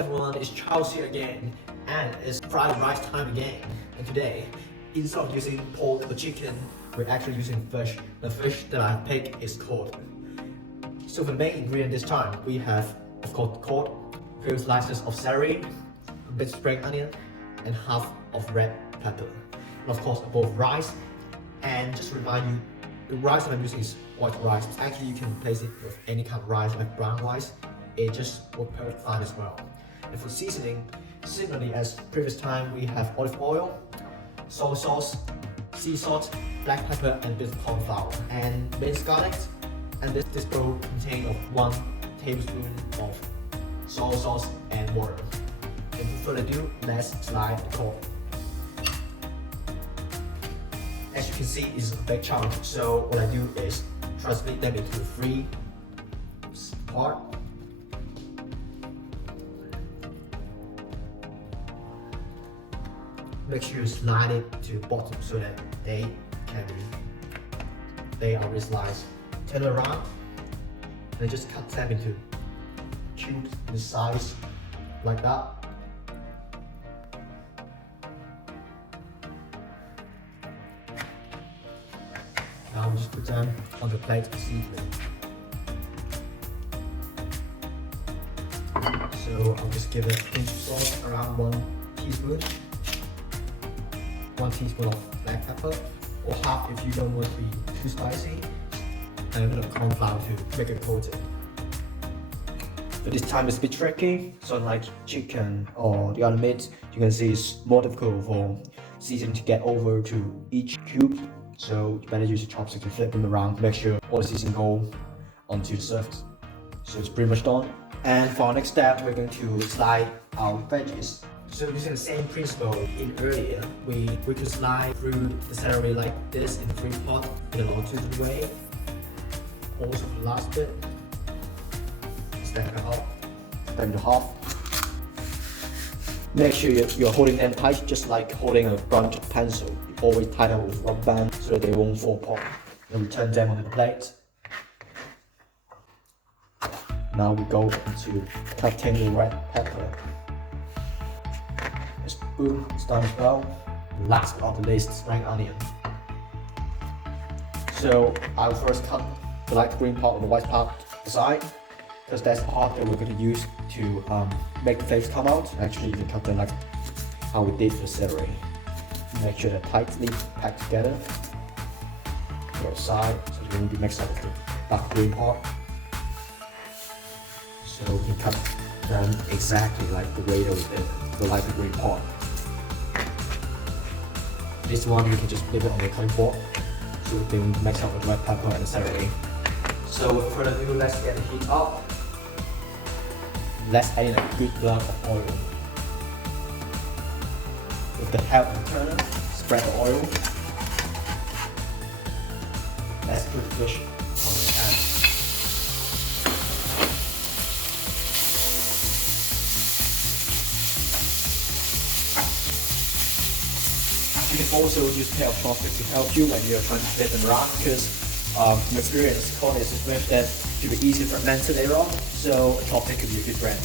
everyone, it's Char Siu again, and it's fried rice time again. And today, instead of using pork or chicken, we're actually using fish. The fish that I picked is cod. So the main ingredient this time, we have, of course, cod, few slices of celery, a bit spring onion, and half of red pepper. And of course, a bowl of rice. And just to remind you, the rice that I'm using is white rice. But actually, you can replace it with any kind of rice, like brown rice. It just works perfect fine as well. And for seasoning, similarly as previous time, we have olive oil, soy sauce, sea salt, black pepper, and a bit of corn flour, and minced garlic. And this bowl contains of 1 tablespoon of soy sauce and water. And without further ado, let's slide the cod. As you can see, it's a big chunk, so what I do is try to split them into 3 parts. Make sure you slide it to the bottom so that they are already sliced. Turn it around and just cut them into cubes in size like that. Now we just put them on the plate for seasoning. So I'll just give it a pinch of salt, around 1 teaspoon. 1 teaspoon of black pepper, or half if you don't want to be too spicy, and a bit of corn flour to make it coating. But this time it's a bit tricky, so unlike chicken or the other meats, you can see it's more difficult for seasoning to get over to each cube. So you better use your chopstick to flip them around to make sure all the seasoning go onto the surface. So it's pretty much done. And for our next step, we're going to slide our veggies. So using the same principle in earlier, we could slide through the celery like this in 3 parts in a longitudinal way. Also the last bit, stack it up, cut into half. Make sure you're holding them tight, just like holding a bunch of pencil. You always tie them with rubber band so that they won't fall apart. Then we turn them onto the plate. Now we go into cutting the red pepper. Boom, it's done as well. Last but not the least, spring onion. So I'll first cut the light green part and the white part aside, because that's the part that we're going to use to make the flakes come out. Actually, you can cut them like how we did for celery. Make sure they're tightly packed together. Put it aside so they won't be mixed up with the dark green part. So we can cut them exactly like the way that we did the light green part. This one you can just leave it on the cutting board so they will mix up with red pepper and celery. So without further ado, let's get the heat up. Let's add in a good block of oil. With the help of the turner, spread the oil. Let's put the fish on the pan. You can also use a pair of chopsticks to help you when you're trying to flip them around, because from experience, corn is a fish that can be easily fermented later on, so a chopstick could be a good brand.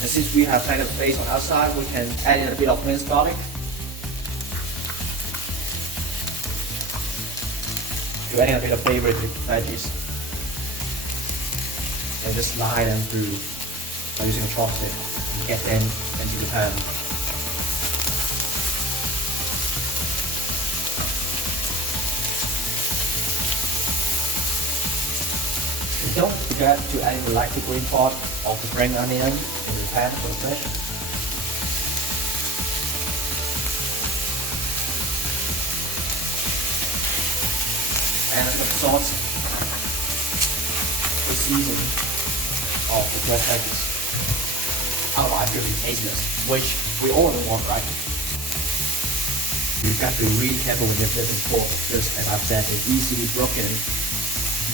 And since we have plenty of space on our side, we can add in a bit of minced garlic to add in a bit of flavor to the veggies, and just slide them through by using a chopstick and get them into the pan. Don't forget to add the light green part of the spring onion in the pan for the fish. And a bit of salt for seasoning of the fresh veggies. Otherwise it will be tasteless, which we all don't want, right? You've got to be really careful when you're flipping pork, because as I've said, it's easily broken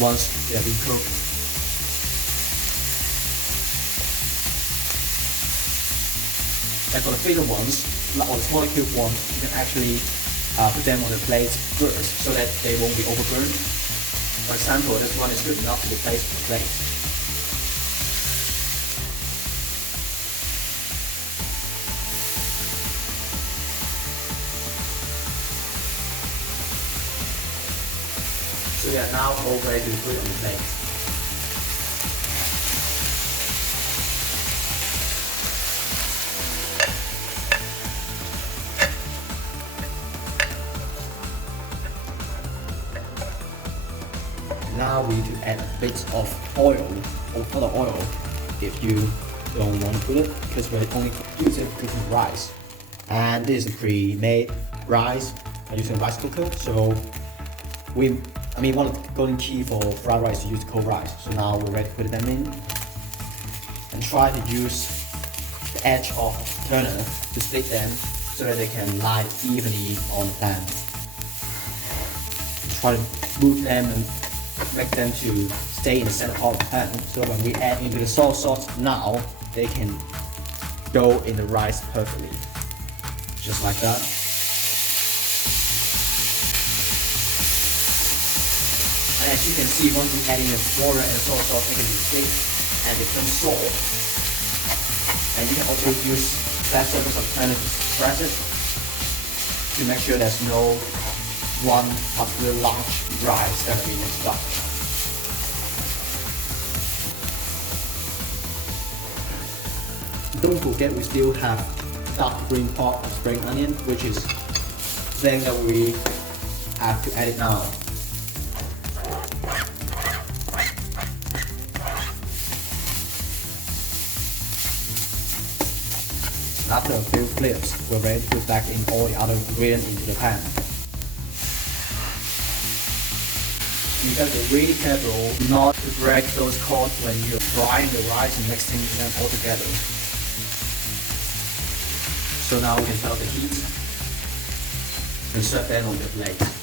once they have been cooked. And for the bigger ones, or the smaller cube ones, you can actually put them on the plate first so that they won't be overburned. For example, this one is good enough to be placed on the plate. we are now all ready to put it on the plate. Now we need to add a bit of oil, or not oil, if you don't want to put it, because we only use it for cooking rice. And this is a pre-made rice. I'm using a rice cooker, so one of the golden key for fried rice is to use cold rice. So now we're ready to put them in, and try to use the edge of the turner to split them so that they can lie evenly on the pan. Try to move them and make them to stay in the center of the pan, so when we add into the soy sauce now, they can go in the rice perfectly. Just like that. And as you can see, once we add in the water and the soy sauce, they can be thick and become soft. And you can also use flat surface of turner to press it to make sure there's no one particular large rice that we mixed up. Don't forget, we still have dark green pot of spring onion, which is the thing that we have to add it now. After a few flips, we're ready to put back in all the other ingredients into the pan. You have to be really careful not to break those cords when you're frying the rice and mixing them all together. So now we can turn off the heat and serve them on the plate.